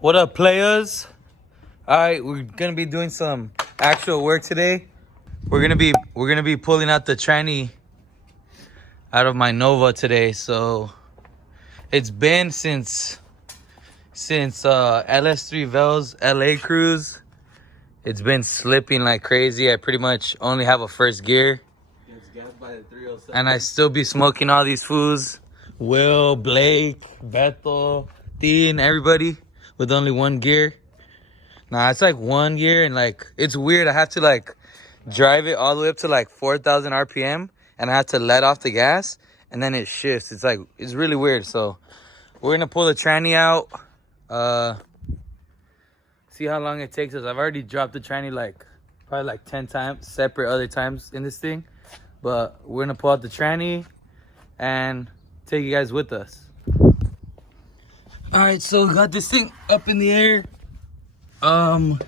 What up, players? All right, we're gonna be doing some actual work today. We're gonna be pulling out the tranny out of my Nova today. So it's been since LS3 Vel's LA cruise. It's been slipping like crazy. I pretty much only have a first gear, and I still be smoking all these fools. Will, Blake, Beto, Dean, everybody with only one gear. Nah, it's like 1 year, and like it's weird. I have to like drive it all the way up to like 4,000 RPM, and I have to let off the gas, and then it shifts. It's really weird. So we're gonna pull the tranny out. See how long it takes us. I've already dropped the tranny like probably like 10 times, separate other times in this thing. But we're gonna pull out the tranny and take you guys with us. All right, so we got this thing up in the air. I'm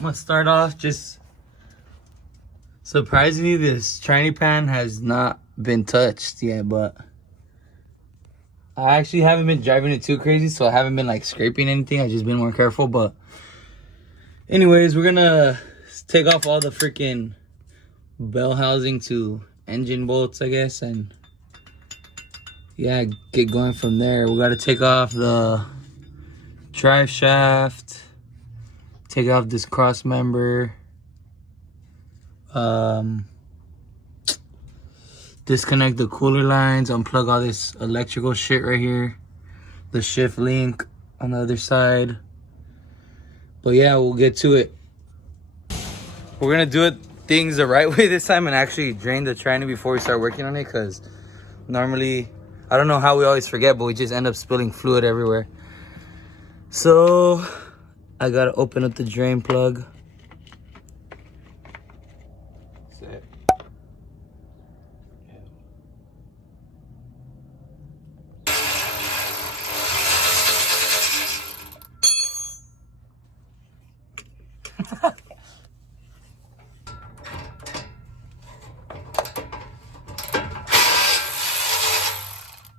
gonna start off just surprisingly, this tranny pan has not been touched yet, but I actually haven't been driving it too crazy, so I haven't been like scraping anything. I've just been more careful. But anyways, we're gonna take off all the freaking bell housing to engine bolts, I guess, and yeah, get going from there. We gotta take off the drive shaft, take off this cross member, disconnect the cooler lines, unplug all this electrical shit right here, the shift link on the other side. But yeah, we'll get to it. We're gonna do things the right way this time and actually drain the tranny before we start working on it, because normally, I don't know how we always forget, but we just end up spilling fluid everywhere. So I gotta open up the drain plug.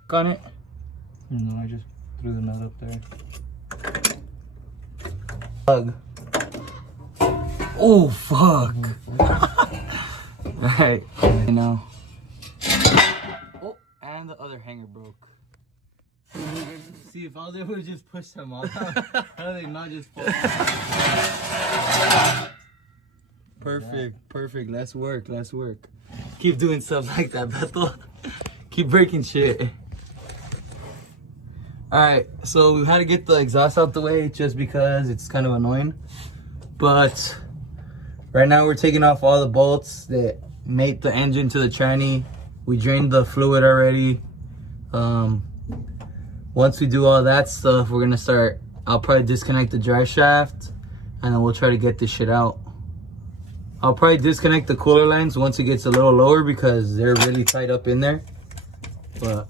On it? No, I just threw the nut up there. Plug. Oh fuck! Alright, now. Oh, and the other hanger broke. See, if I was able to just push them off, how do they not just fall? Perfect. Let's work. Keep doing stuff like that, Beto. Keep breaking shit. Alright, so we've had to get the exhaust out the way just because it's kind of annoying. But right now we're taking off all the bolts that mate the engine to the tranny. We drained the fluid already. Once we do all that stuff, we're gonna start. I'll probably disconnect the drive shaft, and then we'll try to get this shit out. I'll probably disconnect the cooler lines once it gets a little lower because they're really tight up in there. But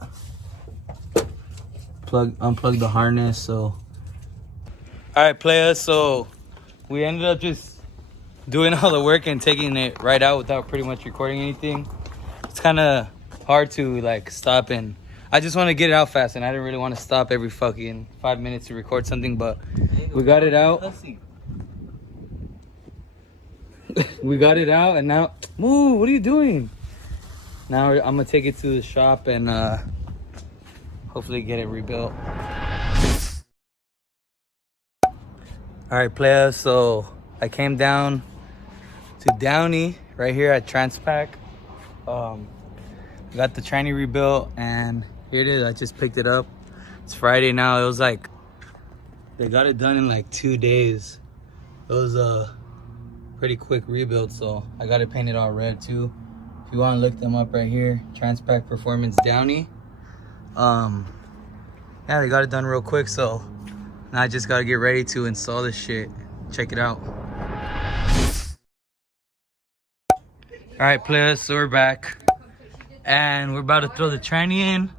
unplug the harness. So all right, players, so we ended up just doing all the work and taking it right out without pretty much recording anything. It's kind of hard to like stop, and I just want to get it out fast, and I didn't really want to stop every fucking 5 minutes to record something, but we got it out. We got it out, and now move. What are you doing? Now I'm gonna take it to the shop and hopefully get it rebuilt. All right, players, so I came down to Downey right here at Transpac. Got the tranny rebuilt, and here it is. I just picked it up. It's Friday now. It was like they got it done in like 2 days. It was a pretty quick rebuild, so I got it painted all red too. If you want to look them up right here, Transpac Performance Downey. Yeah, they got it done real quick, so now I just gotta get ready to install this shit. Check it out. All right, players, so we're back, and we're about to throw the tranny in.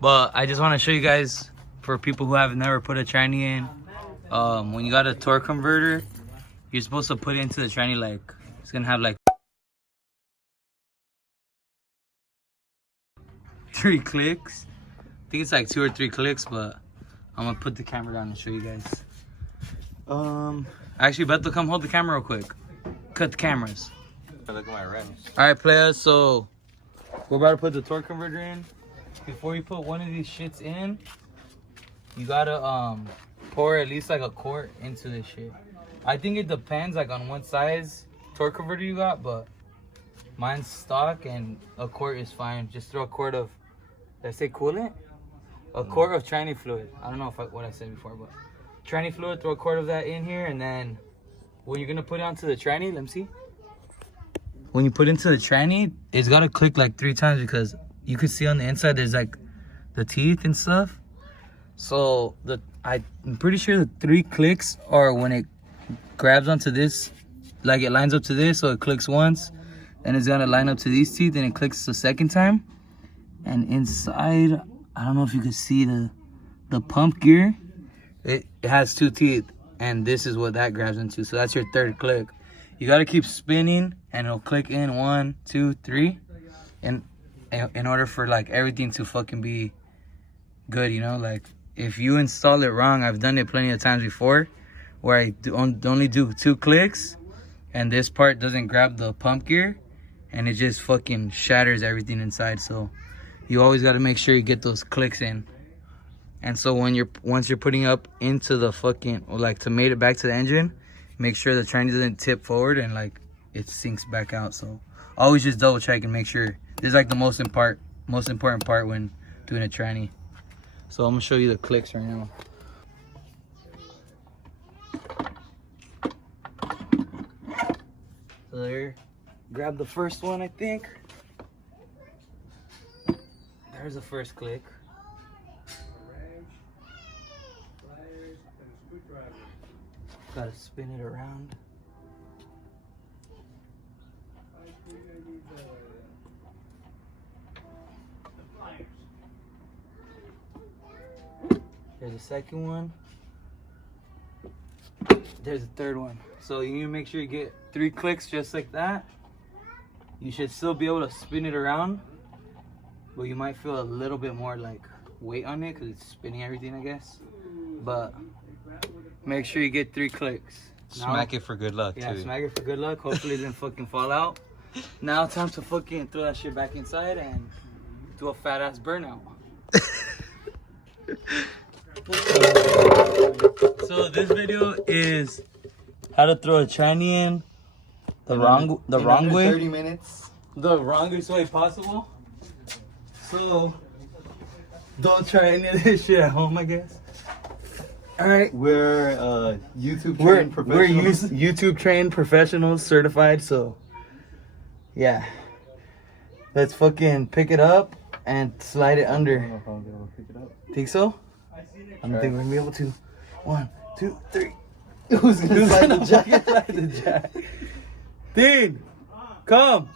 But I just want to show you guys, for people who have never put a tranny in, when you got a torque converter, you're supposed to put it into the tranny like it's gonna have like 3 clicks. I think it's like 2 or 3 clicks, but I'm gonna put the camera down and show you guys. Actually, Beto, come hold the camera real quick. Cut the cameras. Look at my rims. Alright, players, so we're about to put the torque converter in. Before you put one of these shits in, you gotta pour at least like a quart into this shit. I think it depends like on what size torque converter you got, but mine's stock and a quart is fine. Just throw a quart of, did I say coolant? A quart of tranny fluid. I don't know if what I said before, but tranny fluid, throw a quart of that in here, and then when you're gonna put it onto the tranny, let me see. When you put into the tranny, it's gotta click like 3 times because you can see on the inside there's like the teeth and stuff. So I'm pretty sure the 3 clicks are when it grabs onto this, like it lines up to this, so it clicks once, then it's gonna line up to these teeth and it clicks the second time. And inside, I don't know if you can see the pump gear, it has 2 teeth, and this is what that grabs into. So that's your 3rd click. You gotta keep spinning and it'll click in 1, 2, 3, and in order for like everything to fucking be good, you know. Like if you install it wrong, I've done it plenty of times before where I only do 2 clicks and this part doesn't grab the pump gear and it just fucking shatters everything inside. So you always got to make sure you get those clicks in. And so once you're putting up into the fucking, or like to mate it back to the engine, make sure the tranny doesn't tip forward and like it sinks back out. So always just double check and make sure. This is like the most important part when doing a tranny. So I'm gonna show you the clicks right now. So there, grab the first one, I think. There's the first click. Gotta spin it around. There's a second one. There's a third one. So you need to make sure you get 3 clicks just like that. You should still be able to spin it around, but you might feel a little bit more like weight on it because it's spinning everything, I guess. But make sure you get 3 clicks. Smack it for good luck, yeah, too. Smack it for good luck. Hopefully it didn't fucking fall out. Now time to fucking throw that shit back inside and do a fat ass burnout. So this video is how to throw a tranny in the wrong way. 30 minutes. The wrongest way possible. So don't try any of this shit at home, I guess. All right, We're YouTube trained professionals. We're YouTube trained professionals, certified. So yeah, let's fucking pick it up and slide it under. I don't know if I'll be able to pick it up. Think so? I don't think we're gonna be able to. 1, 2, 3. Who's gonna slide the jack? Slide the jack? Dean, come.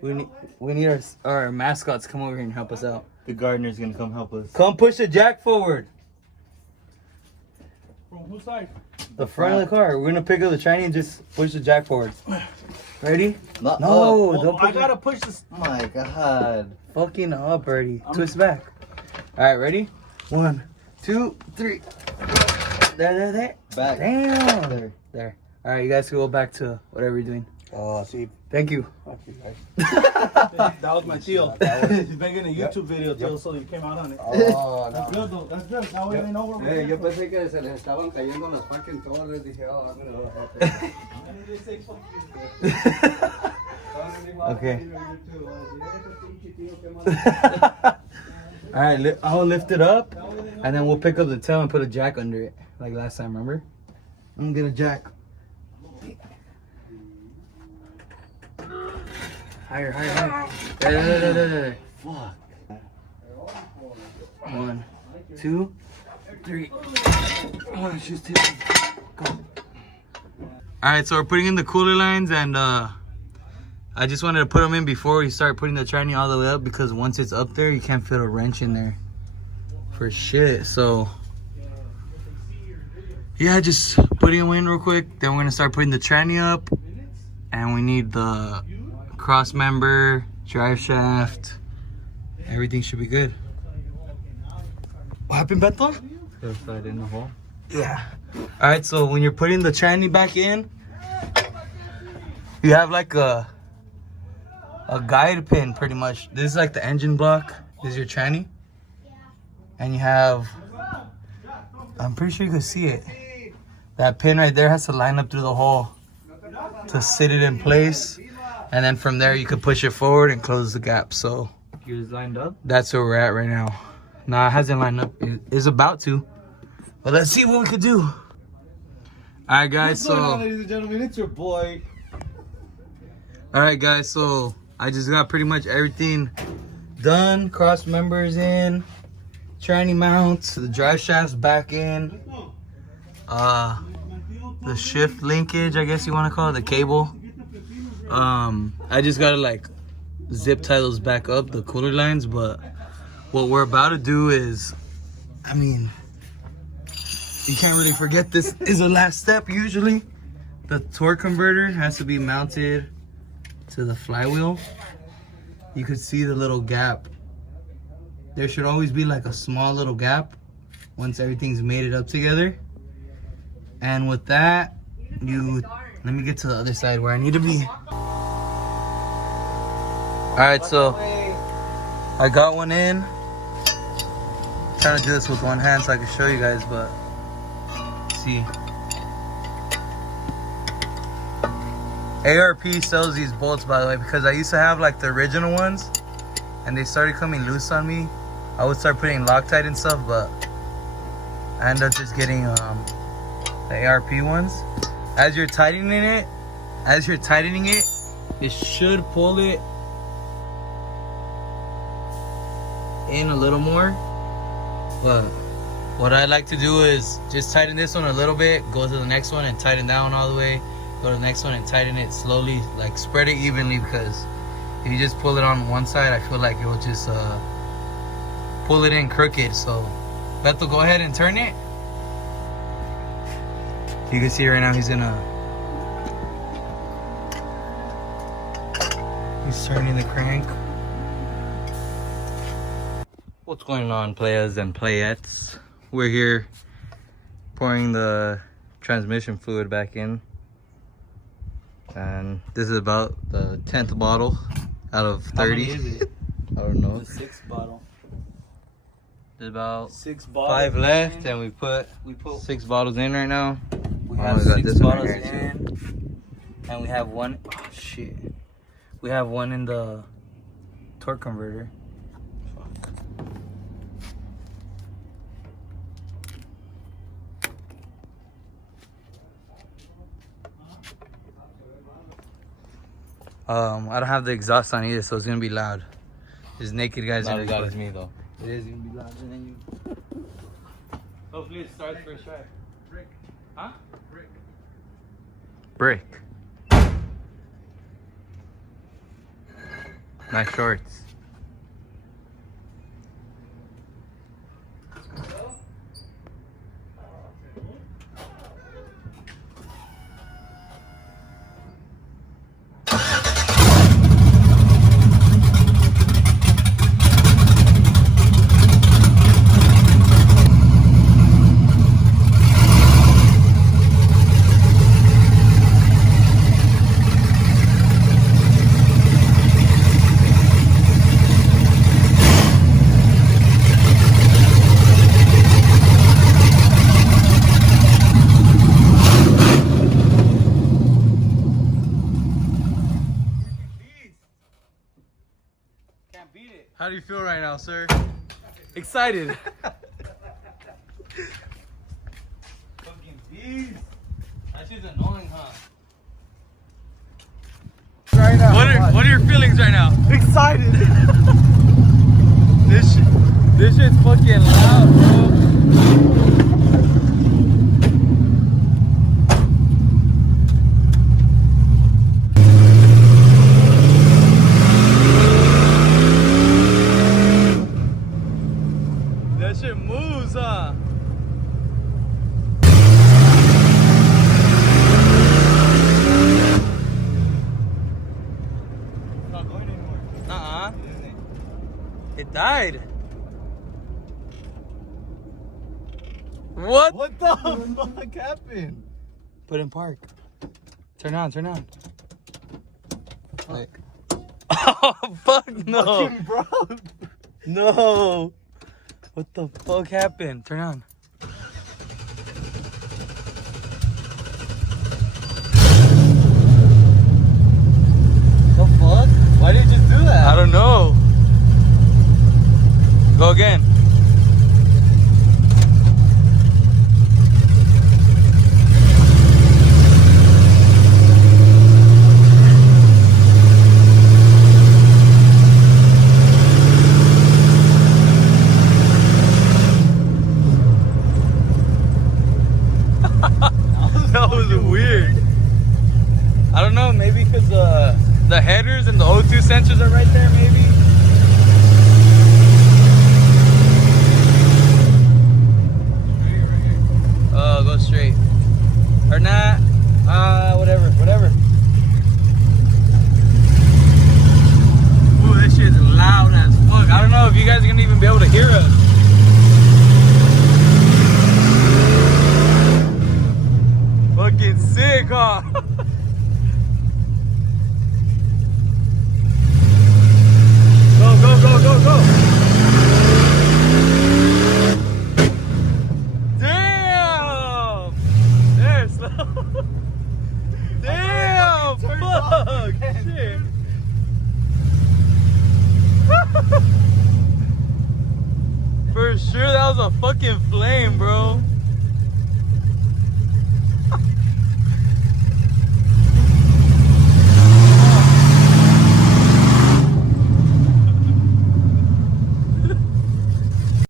We need our mascots to come over here and help us out. The gardener's gonna come help us. Come push the jack forward. From whose side? The front of the car. We're gonna pick up the tranny and just push the jack forward. Ready? No, Don't I push gotta push this. Oh my god. fucking up, Birdie. Twist back. All right, ready? 1, 2, 3. There. Back. Damn. There. All right, you guys can go back to whatever you're doing. Oh, see. Thank you. That was my deal. He's making a YouTube video, deal, so you came out on it. Oh, That's good, though. That's good. Now we know where we're Yo pensé que se les estaban cayendo los fucking torres. Dije, oh, I'm gonna Okay. All right, I'll lift it up, and then we'll pick up the tail and put a jack under it, like last time. Remember? I'm gonna get a jack. Higher. There. Fuck. 1, 2, 3. 1, 2, 3. Go. All right, so we're putting in the cooler lines, and I just wanted to put them in before we start putting the tranny all the way up, because once it's up there, you can't fit a wrench in there for shit. So yeah, just putting them in real quick. Then we're gonna start putting the tranny up, and we need the cross member, drive shaft. Everything should be good. What happened, Beto? Gotta slide in the hole. Yeah. All right, so when you're putting the tranny back in, you have like a guide pin pretty much. This is like the engine block. This is your tranny. And you have, I'm pretty sure you can see it. That pin right there has to line up through the hole to sit it in place. And then from there you can push it forward and close the gap. So Yours lined up? that's where we're at right now. Nah, it hasn't lined up. It is about to. But let's see what we could do. Alright guys, What's going on, so ladies and gentlemen? It's your boy. alright guys, so I just got pretty much everything done. Cross members in, tranny mounts, the drive shafts back in, the shift linkage, I guess you want to call it, the cable. I just gotta like zip tie those back up, the cooler lines. But what we're about to do is, I mean, you can't really forget this is the last step usually. The torque converter has to be mounted to the flywheel. You could see the little gap. There should always be like a small little gap once everything's made it up together. And with that, let me get to the other side where I need to be. All right, so I got one in. I'm trying to do this with one hand so I can show you guys, but see. ARP sells these bolts, by the way, because I used to have like the original ones and they started coming loose on me. I would start putting Loctite and stuff, but I ended up just getting the ARP ones. As you're tightening it, it should pull it in a little more. But what I like to do is just tighten this one a little bit, go to the next one and tighten that one all the way, go to the next one and tighten it slowly, like spread it evenly, because if you just pull it on one side, I feel like it will just pull it in crooked. So Beto, go ahead and turn it. You can see right now he's turning the crank. What's going on, playas and playettes? We're here pouring the transmission fluid back in, and this is about the 10th bottle out of 30. How many is it? I don't know. The 6th bottle. There's about 6 bottles. 5 left, and we put 6 bottles in right now. We have we got 6 this one bottles right here, in, and we have one. Oh shit! We have one in the torque converter. I don't have the exhaust on either, so it's gonna be loud. There's naked guys Not in as the loud as me though. It is gonna be louder than you. Hopefully it starts first try. Brick. Huh? Brick. Nice shorts. How do you feel right now, sir? Excited. Fucking beast. That shit's annoying, huh? Right now. What are your feelings right now? Excited. This shit's fucking loud, bro. That shit moves, huh? It's not going anymore. It died. What? What the fuck happened? Put in park. Turn on. Like, oh, fuck no. Fucking bro. No. What the fuck happened? Turn on. The fuck? Why did you just do that? I don't know. Go again. That was weird. I don't know, maybe because the headers and the O2 sensors are right there, maybe. Go straight. Or not. Whatever. Ooh, this shit's loud as fuck. I don't know if you guys are gonna even be able to hear us. Fucking sick, huh? Go. Damn! There, slow. Damn! Fuck! Shit. For sure, that was a fucking flame, bro.